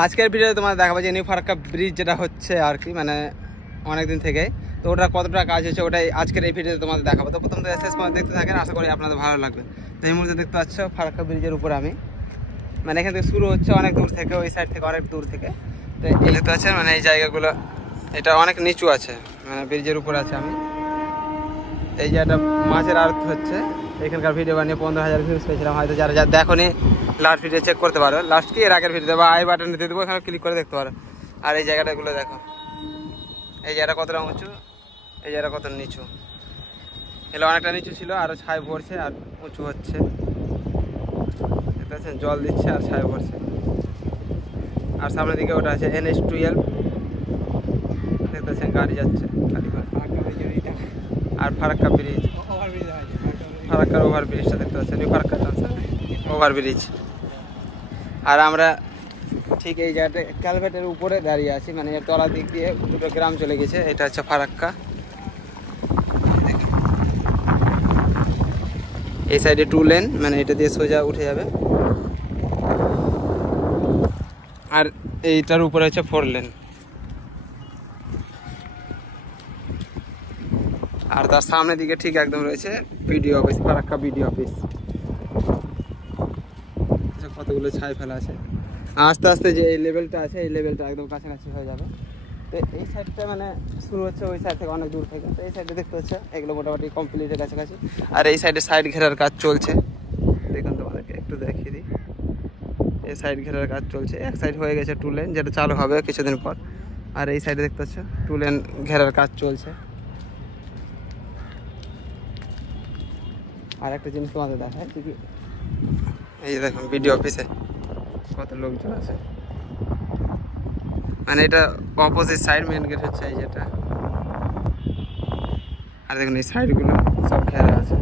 আজকের ভিডিওতে তোমাদের দেখাবো যে নিউ ফারাক্কা ব্রিজ যেটা হচ্ছে আর কি, মানে অনেকদিন থেকে, তো ওটা কতটা কাজ হচ্ছে ওটাই আজকের এই ভিডিওতে তোমাদের দেখাবো। তো প্রথম থেকে শেষ পর্যন্ত দেখতে থাকেন, আশা করি আপনাদের ভালো লাগবে। তো এই মুহূর্তে দেখতে পাচ্ছ ফারাক্কা ব্রিজের উপরে আমি, মানে এখান থেকে শুরু হচ্ছে অনেক দূর থেকে, ওই সাইড থেকে অনেক দূর থেকে। তো এই দেখতে পাচ্ছেন মানে এই জায়গাগুলো এটা অনেক নিচু আছে, মানে ব্রিজের উপরে আছে আমি। এই যে একটা মাছের আড়ত হচ্ছে, এখানকার ভিডিও বানিয়ে 15,000 ভিউজ পেয়েছিলাম। হয়তো যারা যারা দেখোনি লাস্ট ভিডিও চেক করতে পারো, লাস্ট কি এর আগের ভিডিও বা আই বাটন দিয়ে দেবো, এখানে ক্লিক করে দেখতে পারো। আর এই জায়গাটাগুলো দেখো, এই জায়গাটা কতটা উঁচু, এই জায়গাটা কত নিচু। এগুলো অনেকটা নিচু ছিল, আরও ছাই পড়ছে আর উঁচু হচ্ছে, দেখতে পাচ্ছেন জল দিচ্ছে আর ছাই পড়ছে। আর সামনের দিকে ওটা আছে NH12, দেখতে পাচ্ছেন গাড়ি যাচ্ছে। আর ফারাক্কা ব্রিজ, ফারাক্কার ওভার ব্রিজটা দেখতে পাচ্ছেন, ফারাক্কা ওভার ব্রিজ। আর আমরা ঠিক এই জায়গাটা ক্যালভেটের উপরে দাঁড়িয়ে আছি, মানে এর তলার দিক দিয়ে দুটো গ্রাম চলে গেছে। এটা হচ্ছে ফারাক্কা, এই সাইডে 2 লেন, মানে এটা দিয়ে সোজা উঠে যাবে। আর এইটার উপরে হচ্ছে 4 লেন। আর তার সামনের দিকে ঠিক একদম রয়েছে BDO office, Farakka BDO office. কতগুলো ছাই ফেলা আছে। আস্তে আস্তে যে এই লেভেলটা আছে, এই লেভেলটা একদম কাছাকাছি হয়ে যাবে। তো এই সাইডটা মানে শুরু হচ্ছে ওই সাইড থেকে অনেক দূর থেকে। তো এই সাইডে দেখতে হচ্ছে এগুলো মোটামুটি কমপ্লিটের কাছাকাছি। আর এই সাইডে সাইড ঘেরার কাজ চলছে, দেখুন তোমাদেরকে একটু দেখিয়ে দিই। এই সাইড ঘেরার কাজ চলছে, এক সাইড হয়ে গেছে 2 লেন, যেটা চালু হবে কিছুদিন পর। আর এই সাইডে দেখতে পাচ্ছ 2 লেন ঘেরার কাজ চলছে। আর একটা জিনিস তোমাদের দেখায়, এই দেখুন বিডিও অফিসে কত লোকজন আছে, মানে এটা অপোজিট সাইড, মেন গেট হচ্ছে এই যেটা। আর দেখুন এই সাইডগুলো সব ঘেরা আছে।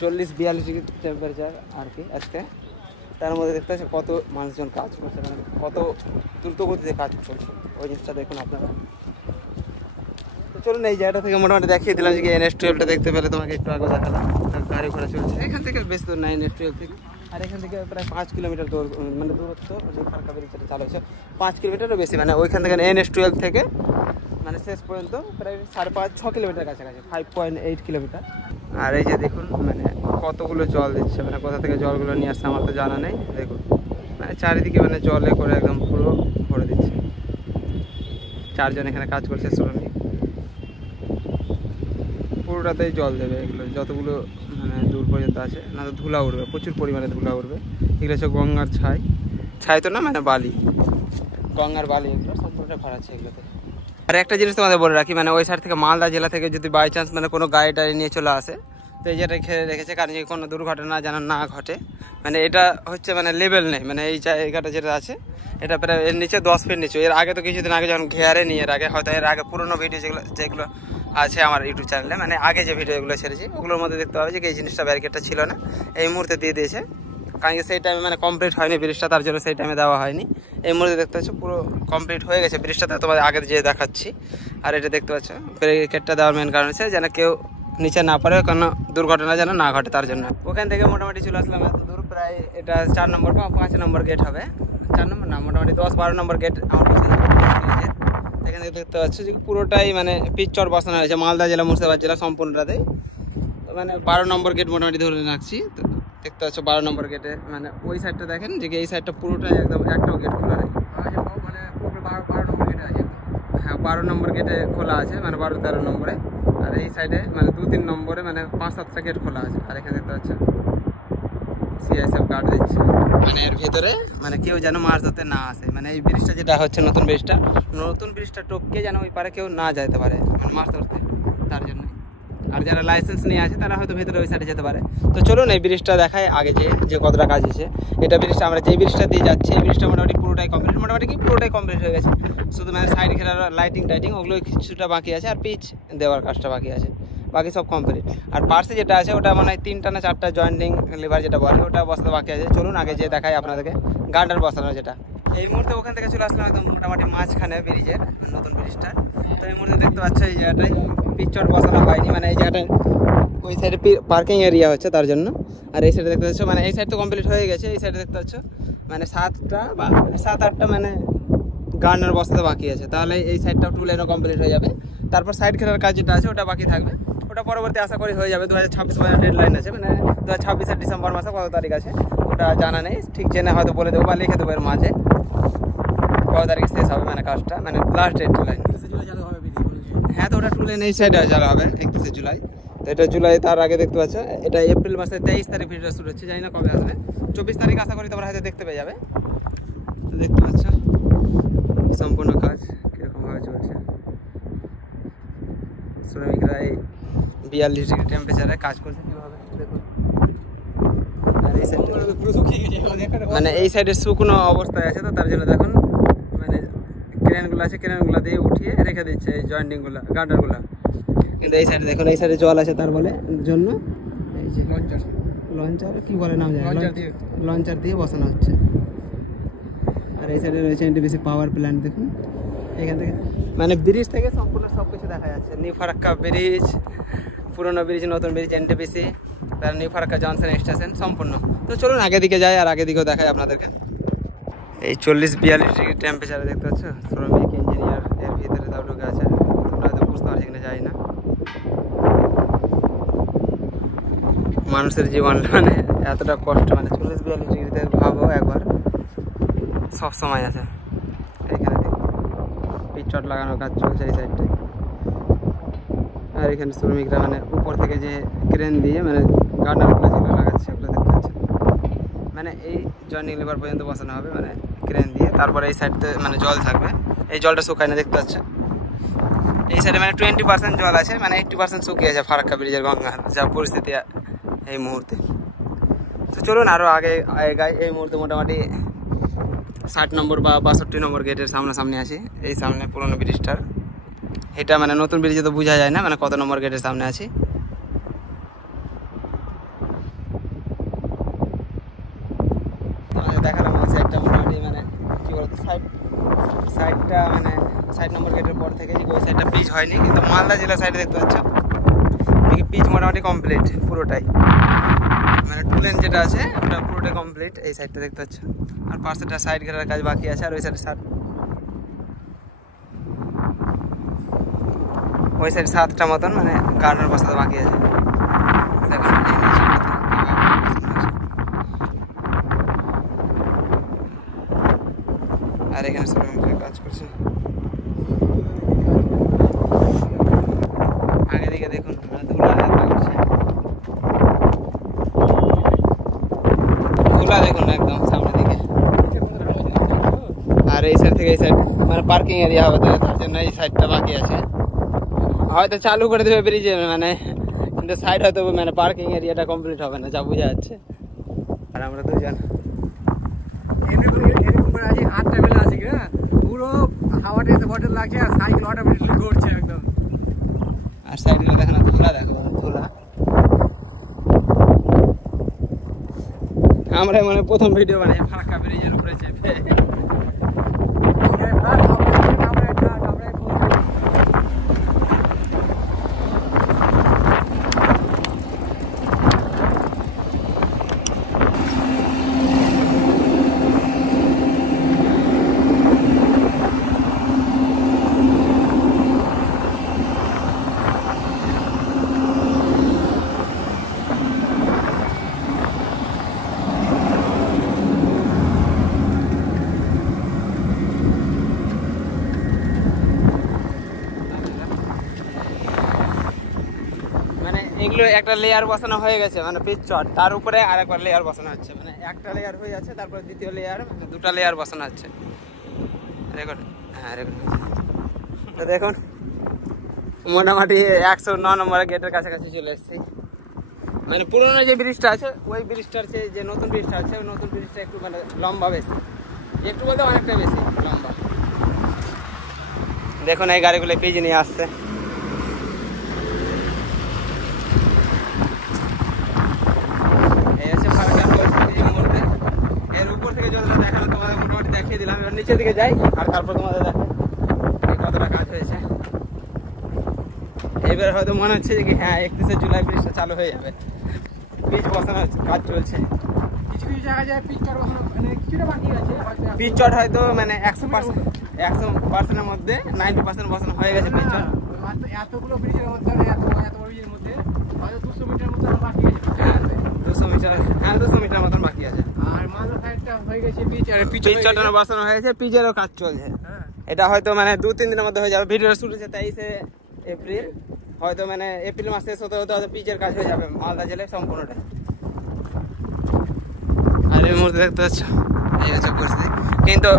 চল্লিশ 42 ডিগ্রি টেম্পারেচার আর কি আজকে। তার মধ্যে দেখতে পাচ্ছি কত মানুষজন কাজ করছে, মানে কত দ্রুত গতিতে কাজ চলছে, ওই জিনিসটা দেখুন আপনারা। তো চলুন এই জায়গাটা থেকে মোটামুটি দেখিয়ে দিলাম যে NH12টা দেখতে পেলে তোমাকে একটু আগে দেখালাম। গাড়ি ঘোড়া চলছে এখান থেকে, বেশি দূর নাই NH12 থেকে। আর এখান থেকে প্রায় 5 কিলোমিটার দূর, মানে দূরত্ব ফারাক্কা ব্রিজটা চালু হয়েছে 5 কিলোমিটারও বেশি, মানে ওইখান থেকে NH12 থেকে মানে শেষ পর্যন্ত প্রায় 5.5-6 কিলোমিটার কাছাকাছি, 5.8 কিলোমিটার। আর এই যে দেখুন মানে কতগুলো জল দিচ্ছে, মানে কোথা থেকে জলগুলো নিয়ে আসছে আমার তো জানা নেই। দেখুন মানে চারিদিকে মানে জলে করে একদম পুরো ভরে দিচ্ছে। 4 জন এখানে কাজ করছে শ্রমিক, পুরোটাতেই জল দেবে এগুলো, যতগুলো মানে দূর পর্যন্ত আছে। না তো ধুলা উঠবে, প্রচুর পরিমাণে ধুলা উঠবে। এগুলো হচ্ছে গঙ্গার ছাই, ছাই তো না মানে বালি, গঙ্গার বালি, এগুলো সম্পূর্ণটা ভরা আছে এগুলোতে। আর একটা জিনিস তোমাদের বলে রাখি, মানে ওই সাইড থেকে মালদা জেলা থেকে যদি বাই চান্স মানে কোনো গাড়ি টাড়ি নিয়ে চলে আসে, তো এই যেটা ঘিরে রেখেছে, কারণ যে কোনো দুর্ঘটনা যেন না ঘটে। মানে এটা হচ্ছে মানে লেভেল নেই, মানে এই জায়গাটা যেটা আছে এটা প্রায় এর নিচে 10 ফিট নিচু। এর আগে তো কিছুদিন আগে যখন ঘেয়ারে নিয়ে, এর আগে হয়তো এর আগে পুরোনো ভিডিও যেগুলো আছে আমার ইউটিউব চ্যানেলে, মানে আগে যে ভিডিওগুলো ছেড়েছি ওগুলোর মধ্যে দেখতে পাবে যে এই জিনিসটা ব্যারিকেডটা ছিল না, এই মুহূর্তে দিয়ে দিয়েছে। কারণ কি সেই টাইমে মানে কমপ্লিট হয়নি ব্রিজটা, তার জন্য সেই টাইমে দেওয়া হয়নি। এই মুহূর্তে দেখতে পাচ্ছ পুরো কমপ্লিট হয়ে গেছে ব্রিজটা, তোমাদের আগে যেয়ে দেখাচ্ছি। আর এটা দেখতে পাচ্ছ ব্যারিকেডটা দেওয়ার মেন কারণ হচ্ছে যেন কেউ নিচে না পড়ে, কোনো দুর্ঘটনা যেন না ঘটে, তার জন্য। ওখান থেকে মোটামুটি চলে আসলাম এত দূর, প্রায় এটা 4 নম্বর বা 5 নম্বর গেট হবে, 4 নম্বর না মোটামুটি 10-12 নম্বর গেট আমার কাছে। এখান থেকে দেখতে পাচ্ছ যে পুরোটাই মানে পিচচর বসানো হয়েছে, মালদা জেলা মুর্শিদাবাদ জেলা সম্পূর্ণটাতেই। মানে 12 নম্বর গেট মোটামুটি ধরে রাখছি। দেখতে পাচ্ছ 12 নম্বর গেটে, মানে ওই সাইডটা দেখেন যে এই সাইডটা পুরোটাই একদম একটাও গেট খোলা নেই, মানে 12 নম্বর গেটে আছে। হ্যাঁ 12 নম্বর গেটে খোলা আছে, মানে 12-13 নম্বরে। আর এই সাইডে মানে 2-3 নম্বরে মানে 5-7টা গেট খোলা আছে। আর এখানে দেখতে পাচ্ছ CISF গার্ড দিচ্ছে, মানে এর ভেতরে মানে কেউ যেন মাছ ধরতে না আসে। মানে এই ব্রিজটা যেটা হচ্ছে নতুন ব্রিজটা টপকে যেন ওই পারে কেউ না যেতে পারে মানে মাছ ধরতে, তার জন্য। আর যারা লাইসেন্স নিয়ে আছে তারা হয়তো ভেতরে ওই সাইডে যেতে পারে। তো চলুন এই ব্রিজটা দেখায় আগে যে কতটা কাজ হয়েছে। এটা ব্রিজটা আমরা যে ব্রিজটা দিয়ে যাচ্ছি, এই ব্রিজটা মোটামুটি পুরোটাই কমপ্লিট হয়ে গেছে। শুধু মানে সাইড ঘেরার লাইটিং ওগুলো কিছুটা বাকি আছে, আর পিচ দেওয়ার কাজটা বাকি আছে, বাকি সব কমপ্লিট। আর পার্সে যেটা আছে ওটা মানে 3টা না 4টা জয়েন্টিং লিভার যেটা বলে ওটা বসাতে বাকি আছে। চলুন আগে যে দেখাই আপনাদেরকে গার্ডার বসানো যেটা। এই মুহূর্তে ওখান থেকে চলে আসলাম একদম মোটামুটি মাঝখানে ব্রিজের, নতুন ব্রিজটা। তো এই মুহূর্তে দেখতে পাচ্ছ এই জায়গাটায় পিচ চট বসানো হয়নি, মানে এই জায়গাটায় ওই সাইডে পার্কিং এরিয়া হচ্ছে তার জন্য। আর এই সাইডে দেখতে পাচ্ছ মানে এই সাইড তো কমপ্লিট হয়ে গেছে, এই সাইডে দেখতে পাচ্ছ মানে 7টা বা 7-8টা মানে গার্ডেনার বসাতে বাকি আছে, তাহলে এই সাইডটা টু লেনও কমপ্লিট হয়ে যাবে। তারপর সাইড ঘেরার কাজ যেটা আছে ওটা বাকি থাকবে, ওটা পরবর্তী আশা করি হয়ে যাবে। 2026 মানে ডেডলাইন আছে, মানে 2026-এর ডিসেম্বর মাসে কত তারিখ আছে ওটা জানা নেই, ঠিক জেনে হয়তো বলে দেবো বা লিখে দেবো এর মাঝে কত তারিখে শেষ হবে মানে কাজটা, মানে লাস্ট ডেডলাইন। হ্যাঁ, তো ওটা টু লেন এই সাইডে চালু হবে 31 জুলাই। তো এটা জুলাই, তার আগে দেখতে পাচ্ছ এটা এপ্রিল মাসের 23 তারিখ ভিডিও শুরু হচ্ছে, জানি না কবে আসবে, 24 তারিখ আশা করি তোমরা হয়তো দেখতে পেয়ে যাবে। তো দেখতে পাচ্ছ সম্পূর্ণ কাজ কীরকমভাবে চলছে। শ্রমিকরা এই 42 ডিগ্রি টেম্পারেচারে কাজ করছে কীভাবে দেখুন। মানে এই সাইডে শুকনো অবস্থায় আছে, তো তার জন্য দেখুন মানে ক্রেনগুলো আছে, ক্রেনগুলো দিয়ে উঠিয়ে রেখে দিচ্ছে এই জয়েন্টিংগুলো গার্ডারগুলো। কিন্তু এই সাইডে দেখুন এই সাইডে জল আছে, তার বলে জন্য এই যে লঞ্চার কি বলে নাম জানি, লঞ্চার দিয়ে বসানো হচ্ছে। আর এই সাইডে রয়েছে এনটিপিসি পাওয়ার প্ল্যান্ট। দেখুন এখান থেকে মানে ব্রিজ থেকে সম্পূর্ণ সব কিছু দেখা যাচ্ছে, নিউ ফারাক্কা ব্রিজ, পুরোনো ব্রিজ, নতুন ব্রিজ, এনটিপিসি, তার নিউ ফারাক্কা জনসন স্টেশন সম্পূর্ণ। তো চলুন আগে দিকে যাই আর আগে দিকেও দেখাই আপনাদেরকে। এই 40-42 ডিগ্রি টেম্পারেচারে দেখতে পাচ্ছ শ্রমিক ইঞ্জিনিয়ার এর ভিতরে তাও ঢুকে আছে, তোমরা হয়তো বুঝতে পারছি কিনা যাই না। মানুষের জীবন মানে এতটা কষ্ট, মানে 40-42 ডিগ্রিতে ভাবো একবার, সব সময় আছে। এখানে পিচট লাগানোর কাজ চলছে এই সাইডটায়। আর এখানে শ্রমিকরা মানে উপর থেকে যে ক্রেন দিয়ে মানে গার্ডারগুলো যেগুলো লাগাচ্ছে ওগুলো দেখতে পাচ্ছেন, মানে এই জয়েন্টিং লেবার পর্যন্ত বসানো হবে মানে ক্রেন দিয়ে। তারপরে এই সাইডতে মানে জল থাকবে, এই জলটা শুকায় না দেখতে পাচ্ছেন। এই সাইডে মানে 20% জল আছে, মানে 80% শুকিয়ে আছে ফারাক্কা ব্রিজের গঙ্গার যা পরিস্থিতি এই মুহূর্তে। তো চলুন আরও আগে গাই। এই মুহূর্তে মোটামুটি 60 নম্বর বা 62 নম্বর গেটের সামনাসামনি আছি, এই সামনে পুরোনো ব্রিজটার। এটা মানে নতুন ব্রিজে তো বোঝা যায় না মানে কত নম্বর গেটের সামনে আছি। দেখালাম ওই সাইডটা মোটামুটি মানে কী বলতো সাইডটা মানে 60 নম্বর গেটের পর থেকে ওই সাইডটা পিচ হয়নি, কিন্তু মালদা জেলার সাইডে দেখতে পাচ্ছ পিচ মোটামুটি কমপ্লিট পুরোটাই, মানে টু লেন যেটা আছে ওটা পুরোটাই কমপ্লিট এই সাইডটা দেখতে পাচ্ছ। আর পাশেটা সাইড ঘেরার কাজ বাকি আছে, আর ওই সাইডে ওই সাইড 7টা মতন মানে গার্ডার বসাতে বাকি আছে। দেখুন আর এখানে শ্রমিকরা কাজ করছে। আগে দিকে দেখুন ধুলা উঠছে, ধুলা দেখুন একদম সামনে দিকে। আর এই সাইড থেকে এই সাইড মানে পার্কিং এরিয়া হবে, তার জন্য এই সাইডটা বাকি আছে। হয়তো চালু করে দেবে ব্রিজে মানে, কিন্তু সাইড হয়তো মানে পার্কিং এরিয়াটা কমপ্লিট হবে না যা বোঝা যাচ্ছে। আর আমরা দুজন হাতটা ফেলে আছি না, পুরো হাওয়াটা এসে বটল লাগছে আর সাইকেল অটোমেটিকলি ঘুরছে একদম। আর সাইডগুলো দেখো না, ধুলা দেখো ধুলা। আমরা মানে প্রথম ভিডিও বানাই ফারাক্কা ব্রিজের উপরে চেপে। এগুলো একটা লেয়ার বসানো হয়ে গেছে মানে পিচ চট, তার উপরে আর একবার লেয়ার বসানো হচ্ছে, মানে একটা লেয়ার হয়ে যাচ্ছে তারপর দ্বিতীয় লেয়ার, মানে 2টা লেয়ার বসানো হচ্ছে। রেকর্ড, হ্যাঁ রেকর্ড। তো দেখুন মোটামুটি 109 নম্বরের গেটের কাছাকাছি চলে এসেছি। মানে পুরোনো যে ব্রিজটা আছে ওই ব্রিজটার চেয়ে যে নতুন ব্রিজটা আছে ওই নতুন ব্রিজটা একটু মানে লম্বা বেশি, একটু বলতে অনেকটা বেশি লম্বা। দেখুন এই গাড়িগুলো পিচ নিয়ে আসছে। এর উপর থেকে যতটা দেখানো তোমাদের মোটামুটি দেখিয়ে দিলাম, এবার নিচের দিকে যাই আর তারপর তোমাদের দেখাই কতটা কাজ হয়েছে। এই এবার হয়তো মনে হচ্ছে যে হ্যাঁ 31শে জুলাই ব্রিজটা চালু হয়ে যাবে। পিচ বসানোর কাজ চলছে। কিছু কিছু জায়গায় যায় পিচ চট বসানো, মানে কিছুটা বাকি আছে। পিচ চট হয়তো মানে 100%-এর মধ্যে 90% বসানো হয়ে গেছে পিচ চট। এতগুলো ব্রিজের মধ্যে, এত বড় ব্রিজের মধ্যে হয়তো 200 মিটার মতো বাকি আছে। হ্যাঁ 200 মিটার মতন বাকি আছে। আর মাঝে সাইডটা হয়ে গেছে পিচ, আর পিচ চটানো বসানো হয়েছে, পিচেরও কাজ চলছে। হ্যাঁ এটা হয়তো মানে 2-3 দিনের মধ্যে হয়ে যাবে। ভিডিওটা শুরু হচ্ছে 23শে এপ্রিল, হয়তো মানে এপ্রিল মাস শেষ হতে হতে হয়তো পিচের কাজ হয়ে যাবে মালদা জেলায় সম্পূর্ণটা। আর এই মুহূর্তে দেখতে পাচ্ছ এই হচ্ছে পরিস্থিতি, কিন্তু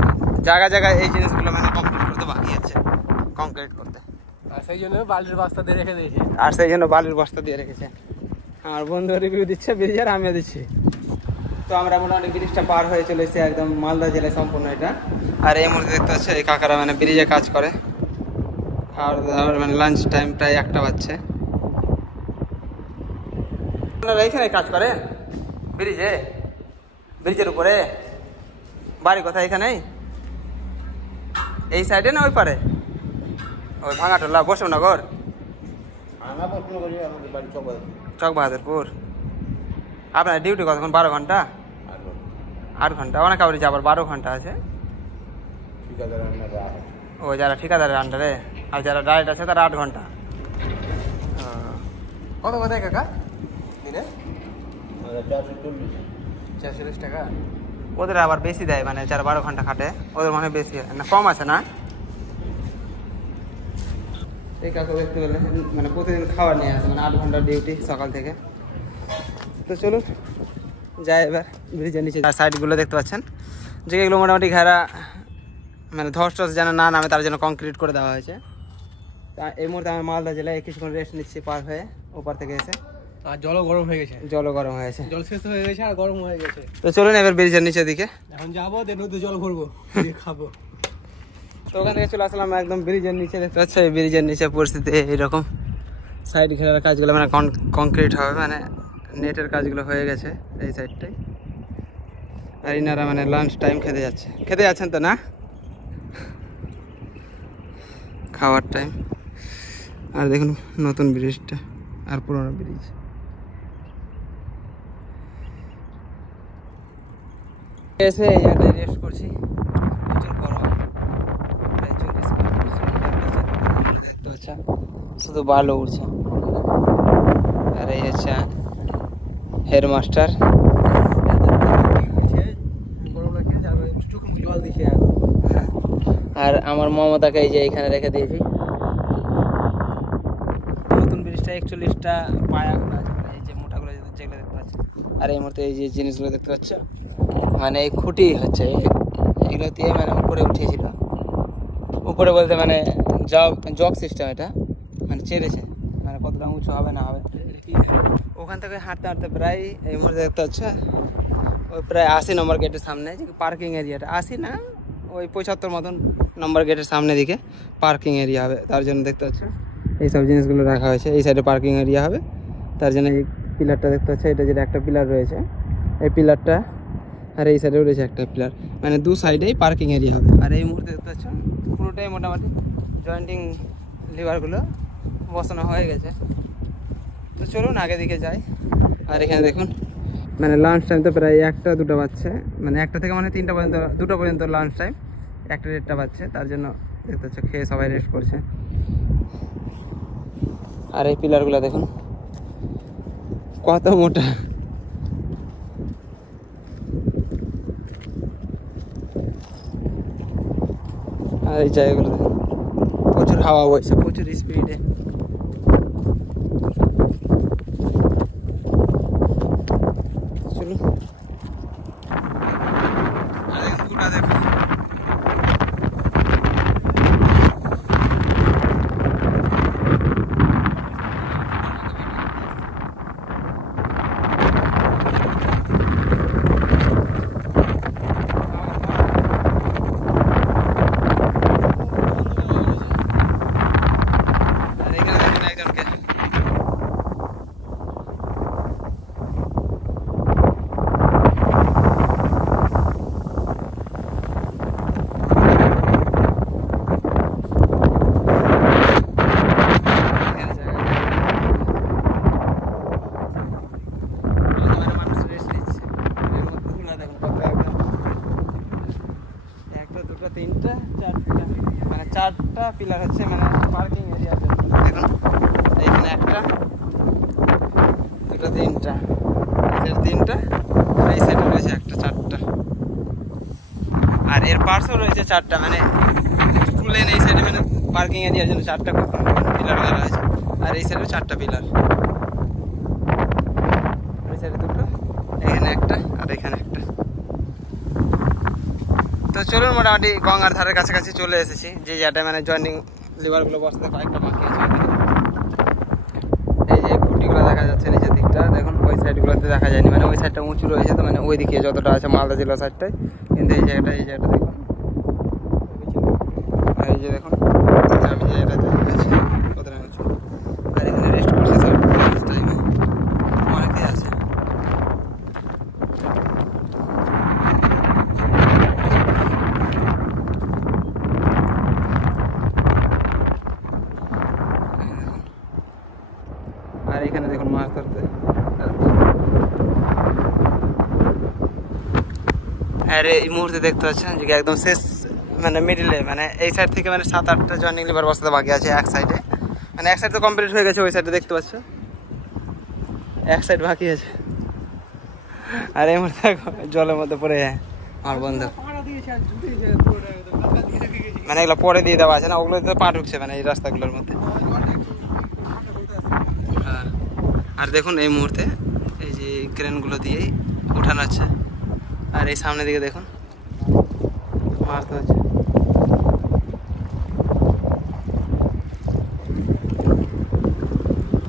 জায়গায় জায়গায় এই জিনিসগুলো মানে কমপ্লিট করতে বাকি আছে, কংক্রিট করতে। আর সেই জন্য বালির বস্তা দিয়ে রেখে দিয়েছে। আর সেই জন্য বালির বস্তা দিয়ে রেখেছে। আমার বন্ধু রিভিউ দিচ্ছে ব্রিজের, আমিও দিচ্ছি। তো আমরা মোটামুটি ব্রিজটা পার হয়ে চলে এসেছি একদম মালদা জেলায় সম্পূর্ণ এটা। আর এই মুহূর্তে দেখতে পাচ্ছ এই কাকারা মানে ব্রিজে কাজ করে। আর মানে লাঞ্চ টাইম প্রায় 1টা বাজছে। আপনারা এইখানে কাজ করেন ব্রিজে, ব্রিজের উপরে? বাড়ি কোথায় এখানেই? এই সাইডে না ওই পারে? ওই ভাঙাটোলা বৈষ্ণবনগর, চক বাহাদুরপুর। আপনার ডিউটি কতক্ষণ? 12 ঘন্টা? 8 ঘন্টা। অনেক আবার আবার 12 ঘন্টা আছে। ও যারা ঠিকাদারের আন্ডারে, আর যারা ডাইরেক্ট আছে তারা 8 ঘন্টা। কত কোথায় কাকা দিনে? 440 টাকা। ওদের আবার বেশি দেয়, মানে যারা 12 ঘন্টা খাটে ওদের মনে হয় বেশি না, কম আছে না? এই কাকু দেখতে পেলে মানে প্রতিদিন খাবার নিয়ে আসে, মানে 8 ঘন্টার ডিউটি সকাল থেকে। তো চলুন যাই এবার ব্রিজের নিচে। সাইডগুলো দেখতে পাচ্ছেন যেগুলো মোটামুটি ঘেরা, মানে ধস টস যেন না নামে তার জন্য কংক্রিট করে দেওয়া হয়েছে। তা এই মুহূর্তে আমি মালদা জেলায় কিছুক্ষণ রেস্ট নিচ্ছি পার হয়ে ওপার থেকে এসে। আর জলও গরম হয়ে গেছে, জলও গরম হয়েছে, জল শেষ হয়ে গেছে আর গরম হয়ে গেছে। তো চলুন এবার ব্রিজের নিচের দিকে। এখন যাবো, নদীতে জল ভরবো, খাবো। তো ওখান থেকে চলে আসলাম একদম ব্রিজের নিচে। দেখতে পাচ্ছ এই ব্রিজের নিচে পরিস্থিতি এইরকম। সাইড ঘেরার কাজগুলো মানে কংক্রিট হবে, মানে নেটের কাজগুলো হয়ে গেছে এই সাইডটাই। আর ইনারা মানে লাঞ্চ টাইম খেতে যাচ্ছেন তো না? খাওয়ার টাইম। আর দেখুন নতুন ব্রিজটা আর পুরোনো ব্রিজ। এসে এই জায়গাটায় রেস্ট করছি, প্রচুর গরম। দেখতে পাচ্ছ শুধু বালু উঠছে। আর এই হচ্ছে হেডমাস্টার। আর আমার মমতাকে এই যে এখানে রেখে দিয়েছি। নতুন ব্রিজটা 41টা পায়াগুলো আছে, এই যে মোটাগুলো যেগুলো দেখতে পাচ্ছি। আর এই মুহূর্তে এই যে জিনিসগুলো দেখতে পাচ্ছ, মানে এই খুঁটি হচ্ছে এগুলো দিয়ে মানে উপরে উঠিয়েছিল। উপরে বলতে মানে জগ সিস্টেম, এটা মানে চেড়েছে, মানে কতটা উঁচু হবে না হবে। ওখান থেকে হাঁটতে হাঁটতে প্রায় এই মুহূর্তে দেখতে পাচ্ছ ওই প্রায় 80 নম্বর গেটের সামনে যে পার্কিং এরিয়াটা, 80 না ওই 75 মতন নম্বর গেটের সামনে দিকে পার্কিং এরিয়া হবে। তার জন্য দেখতে পাচ্ছ এইসব জিনিসগুলো রাখা হয়েছে। এই সাইডে পার্কিং এরিয়া হবে, তার জন্য এই পিলারটা দেখতে পাচ্ছ, এটা যেটা একটা পিলার রয়েছে এই পিলারটা, আর এই সাইডেও রয়েছে একটা পিলার, মানে দু সাইডেই পার্কিং এরিয়া হবে। আর এই মুহূর্তে দেখতে পাচ্ছ পুরোটাই মোটামুটি জয়েন্টিং লিভারগুলো বসানো হয়ে গেছে। তো চলুন আগে দিকে যাই। আর এখানে দেখুন মানে লাঞ্চ টাইম তো প্রায় 1টা-2টা বাজছে, মানে 1টা থেকে মানে 3টা পর্যন্ত, 2টা পর্যন্ত লাঞ্চ টাইম, 1টা-1টা বাজছে। তার জন্য দেখতে পাচ্ছ খেয়ে সবাই রেস্ট করছে। আর এই পিলারগুলো দেখুন কত মোটা। আর এই জায়গাগুলো দেখুন প্রচুর হাওয়া বইছে, প্রচুর স্পিডে। চলুন দেখুন আর এখানে পিলার হচ্ছে মানে পার্কিং এরিয়া। দেখুন এইখানে একটা, দুটো, তিনটা, তিনটা, এই সাইডে রয়েছে একটা, চারটা, আর এর পাশেও রয়েছে চারটা, মানে টু লেন এই সাইডে মানে পার্কিং এরিয়ার জন্য চারটা পিলার দেওয়া আছে। আর এই সাইডে চারটা পিলার, ওই সাইডে দুটো, এখানে একটা আর এখানে একটা। তো চলুন মোটামুটি গঙ্গার ধারের কাছাকাছি চলে এসেছি, যে জায়গাটায় মানে জয়েন্টিং লিভারগুলো বসাতে কয়েকটা বাকি আছে। এই যে খুঁটিগুলো দেখা যাচ্ছে নিচের দিকটা, দেখুন ওই সাইডগুলোতে দেখা যায়নি, মানে ওই সাইডটা উঁচু রয়েছে, তো মানে ওই দিকে যতটা আছে মালদা জেলার সাইডটায়, কিন্তু এই জায়গাটা দেখুন, আর এই যে দেখুন আমি যে জায়গাটাতে আছি কতটা উঁচু, আর এখানে রেস্ট করছে সব টাইমে, অনেকেই আছে। আর এখানে দেখুন মাছ ধরতে, আর এই মুহূর্তে দেখতে পাচ্ছেন যে একদম শেষ মানে মিডিলে, মানে এই সাইড থেকে মানে 7-8টা জয়েন্টিং লিভার বসাতে বাকি আছে এক সাইডে, মানে এক সাইড তো কমপ্লিট হয়ে গেছে, ওই সাইডে দেখতে পাচ্ছ এক সাইড বাকি আছে। আর এই মুহূর্তে জলের মধ্যে পড়ে যায় আমার বন্ধু, মানে এগুলো পরে দিয়ে দেওয়া আছে না, ওগুলো তো পা ঢুকছে মানে এই রাস্তাগুলোর মধ্যে। হ্যাঁ, আর দেখুন এই মুহূর্তে এই যে ক্রেনগুলো দিয়েই উঠানো হচ্ছে, আর এই সামনের দিকে দেখুন মাছ ধরছে।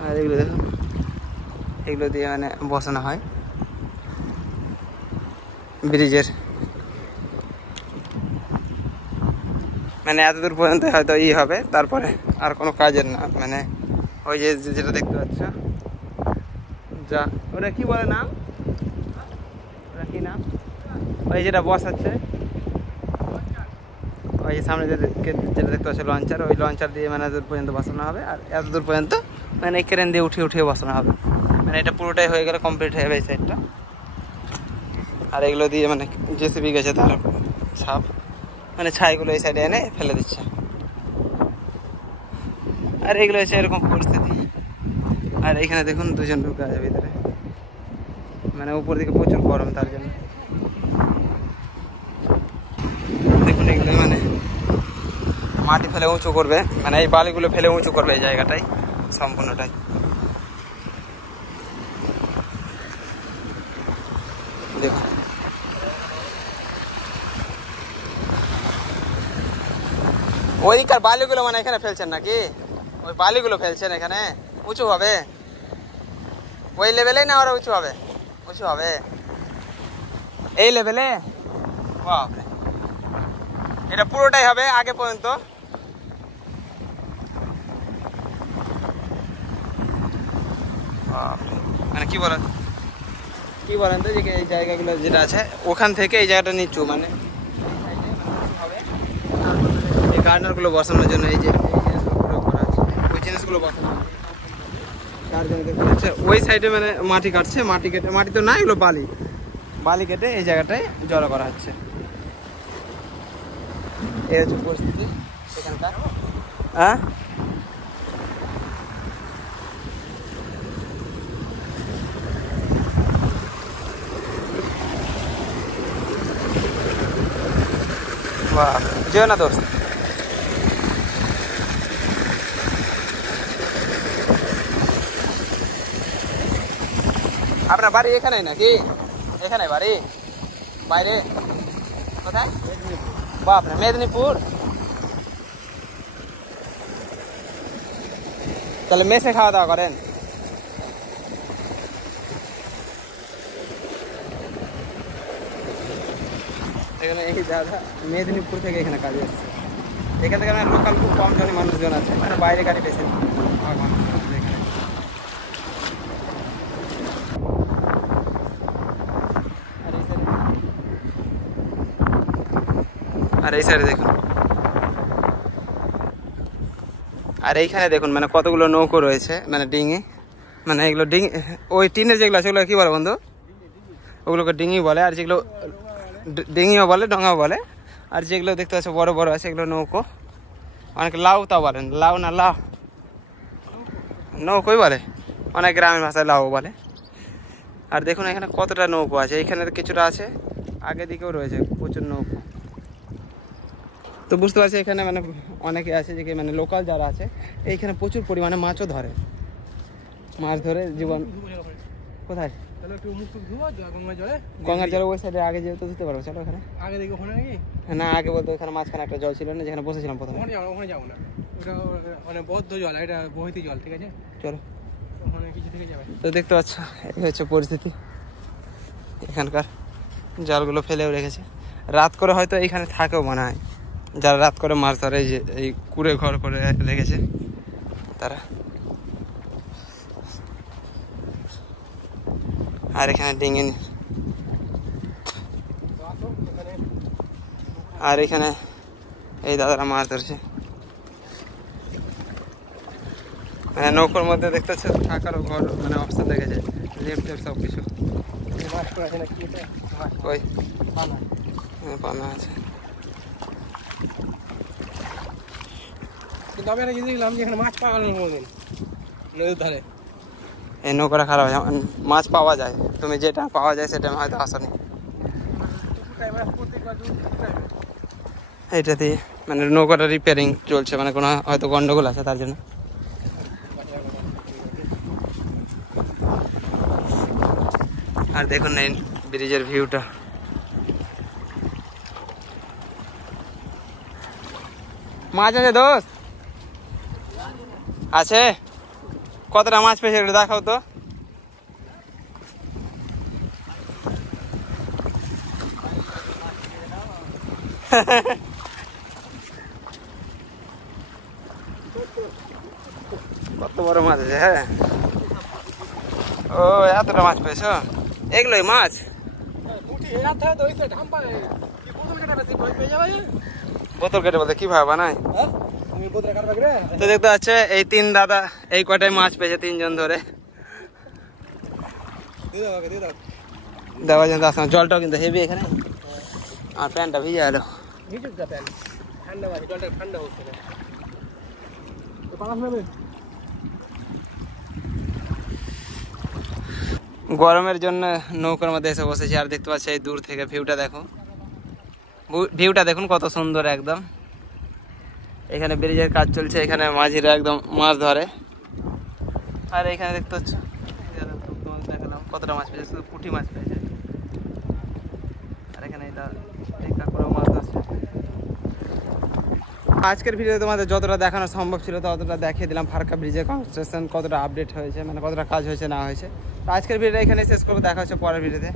আর এগুলো দেখুন, এগুলো দিয়ে মানে বসানো হয় ব্রিজের, মানে এতদূর পর্যন্ত হয়তো হবে, তারপরে আর কোনো কাজের না, মানে ওই যে যেটা দেখতে পাচ্ছ যা, ওটা কি বলে নাম, ওটা কি নাম, ওই যেটা বসাচ্ছে, ওই যে সামনে যেটা দেখতে পাচ্ছ লঞ্চার, ওই লঞ্চার দিয়ে মানে এতদূর পর্যন্ত বসানো হবে, আর এতদূর পর্যন্ত মানে ক্রেন দিয়ে উঠিয়ে বসানো হবে, মানে এটা পুরোটাই হয়ে গেলে কমপ্লিট হয়ে যাবে এই সাইডটা। আর এগুলো দিয়ে মানে জেসিবি গেছে তার ছাপ, মানে ছাইগুলো এই সাইডে এনে ফেলে দিচ্ছে, আর এগুলো হচ্ছে এরকম পরিস্থিতি। আর এখানে দেখুন দুজন ঢুকে আছে ভিতরে, মানে উপর দিকে প্রচুর গরম, তার জন্য দেখুন এগুলো মানে মাটি ফেলে উঁচু করবে, মানে এই বালিগুলো ফেলে উঁচু করবে এই জায়গাটাই সম্পূর্ণটাই। দেখুন ওইদিককার বালিগুলো মানে এখানে ফেলছেন নাকি, ওই বালিগুলো ফেলছেন এখানে উঁচু হবে, ওই লেভেলেই না ওরা উঁচু হবে, উঁচু হবে এই লেভেলে, বাপরে এটা পুরোটাই হবে আগে পর্যন্ত। মানে কি বলেন তো যে এই জায়গাগুলো যেটা আছে ওখান থেকে এই জায়গাটা নিচু, মানে এই গার্ডারগুলো বসানোর জন্য এই যে করা আছে, ওই জিনিসগুলো বসানো, তার জন্য দেখতে পাচ্ছে ওই সাইডে মানে মাটি কাটছে, মাটি কেটে, মাটি তো না এগুলো বালি কেটে এই জায়গাটায় জড়ো করা হচ্ছে। এই হচ্ছে পরিস্থিতি সেখানকার। হ্যাঁ বাহ, যেও না দোস্ত। আপনার বাড়ি এখানেই নাকি, এখানে বাড়ি, বাইরে কোথায়, বাপরে মেদিনীপুর, তাহলে মেসে খাওয়া দাওয়া করেন? এখানে এই দাদা মেদিনীপুর থেকে এখানে কাজে এসছে, এখান থেকে মানে লোকাল খুব কম জনই মানুষজন আছে, মানে বাইরে গাড়ি বেশি আর এই সাইডে দেখুন, আর এইখানে দেখুন মানে কতগুলো নৌকো রয়েছে, মানে ডিঙি, মানে এগুলো ডিঙি, ওই টিনের যেগুলো আছে ওগুলো কি বলে বন্ধু, ওগুলোকে ডিঙি বলে, আর যেগুলো ডিঙিও বলে, ডঙ্গাও বলে, আর যেগুলো দেখতে পাচ্ছ বড় বড় আছে এগুলো নৌকো, অনেকে লাউ তাও বলেন, লাউ না লাউ নৌকোই বলে, অনেক গ্রামের ভাষায় লাউ বলে। আর দেখুন এখানে কতটা নৌকো আছে, এখানে কিছুটা আছে, আগে দিকেও রয়েছে প্রচুর নৌকো। তো বুঝতে পারছি এখানে মানে অনেকে আছে যে মানে লোকাল যারা আছে এইখানে প্রচুর পরিমাণে মাছও ধরে, মাছ ধরে জীবন। কোথায় তাহলে একটু মুখ টুক ধুবো গঙ্গা জলে, গঙ্গার জলে ওই সাইডে আগে যেহেতু ধুতে পারবো, চলো ওখানে। আগে দেখি ওখানে নাকি না আগে বলতে ওখানে মাঝখানে একটা জল ছিল না যেখানে বসেছিলাম প্রথমে, ওখানে যাবো না, ওটা মানে বদ্ধ জল, এটা বহিতে জল, ঠিক আছে চলো। ওখানে কিছু থেকে যাবে। তো দেখতে পাচ্ছ এই হচ্ছে পরিস্থিতি এখানকার, জালগুলো ফেলেও রেখেছে। রাত করে হয়তো এইখানে থাকেও মনে হয়, যারা রাত করে মাছ ধরে, এই যে এই কুড়ে ঘর করে রেখেছে তারা। আর এখানে ডিঙি, আর এখানে এই দাদারা মাছ ধরছে। মানে নৌকোর মধ্যে দেখতে পাচ্ছ থাকারও ঘর মানে অবস্থা দেখেছে, লিফট সব কিছু। মাছ তো আছে না কি এটা, ওই পানা পানা আছে। কিন্তু আমি একটা জিনিস দেখলাম যে এখানে মাছ পাওয়া গেল না কোনোদিন নদীর ধারে। এই নৌকাটা খারাপ হয়, মাছ পাওয়া যায়, তুমি যেটা পাওয়া যায় সেটা হয়তো আসনি। এইটা দিয়ে মানে নৌকাটা রিপেয়ারিং চলছে, মানে কোনো হয়তো গন্ডগোল আছে তার জন্য। আর দেখুন এই ব্রিজের ভিউটা, মাছ আছে দোস্ত, আছে কতটা মাছ পেয়েছে একটু দেখাও তো। কত বড় মাছ আছে, হ্যাঁ ও এতটা মাছ পেয়েছো, এগুলোই মাছ। বোতল কেটে বলতে কিভাবে বানায়, তো দেখতে পাচ্ছে এই তিন দাদা এই কটাই মাছ পেয়েছে, তিনজন ধরে। দেওয়া যেন আসলে জলটাও কিন্তু হেভি এখানে, আর প্যান্টটা ভিজে গেল। গরমের জন্য নৌকার মধ্যে এসে বসেছি, আর দেখতে পাচ্ছি এই দূর থেকে ভিউটা দেখো, ভিউটা দেখুন কত সুন্দর একদম। এখানে ব্রিজের কাজ চলছে, এখানে মাঝিরা একদম মাছ ধরে। আর এখানে দেখতে পাচ্ছ তোমাকে দেখালাম কতটা মাছ পেয়েছে, শুধু পুঁটি মাছ পেয়েছে। আর এখানে এই কাকুরাও মাছ ধরছে। আজকের ভিডিওতে তোমাদের যতটা দেখানো সম্ভব ছিল ততটা দেখিয়ে দিলাম, ফারাক্কা ব্রিজের কনস্ট্রাকশন কতটা আপডেট হয়েছে, মানে কতটা কাজ হয়েছে না হয়েছে। তো আজকের ভিডিওটা এখানে শেষ করবো, দেখা হচ্ছে পরের ভিডিওতে।